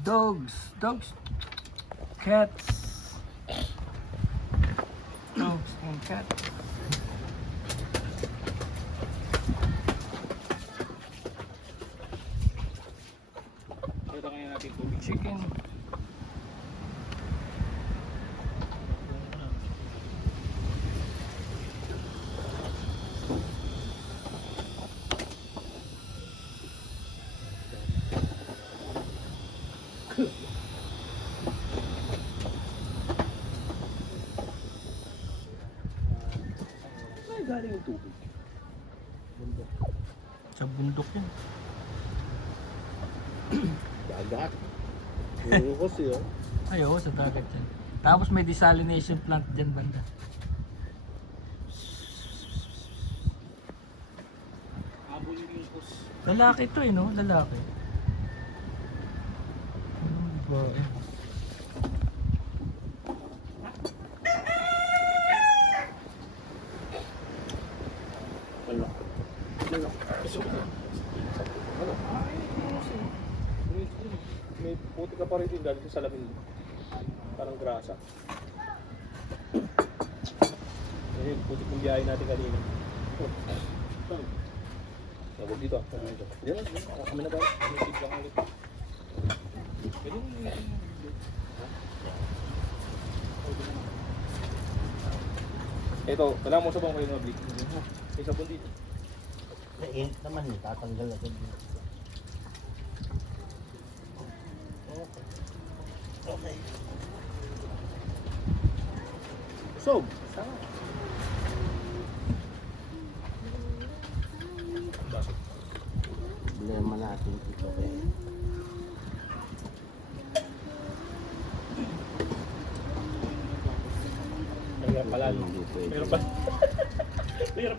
Dogs, cats, dogs and cats. Ito kaya natin tubig. Chicken. Ay, galing yung tubig. Bundok. Sa bundok yun. Dagat. Yung kasi oh. Ay, oo, sa dagat yan. Tapos may desalination plant dyan banda. Habol yung kus. Lalaki to eh, no? Lalaki. Babae. Wala. Wala. Ano? May puti ka pa rin din dahil sa salamin. Parang grasa. Ayun, puti kong biyahe natin kanina. Sabog dito. Diyan lang. Kami na ba? Kami tip lang ulit. Pwede mo nyo yung ito, kailangan mo sabang kayo ng blik. May sabon dito. Nainit naman eh, tatanggal ako dito. Okay. Sob! Saan? Bakit? Problema natin ito kaya. Mahirap pala. Hindi pwede. Mahirap pala. Mahirap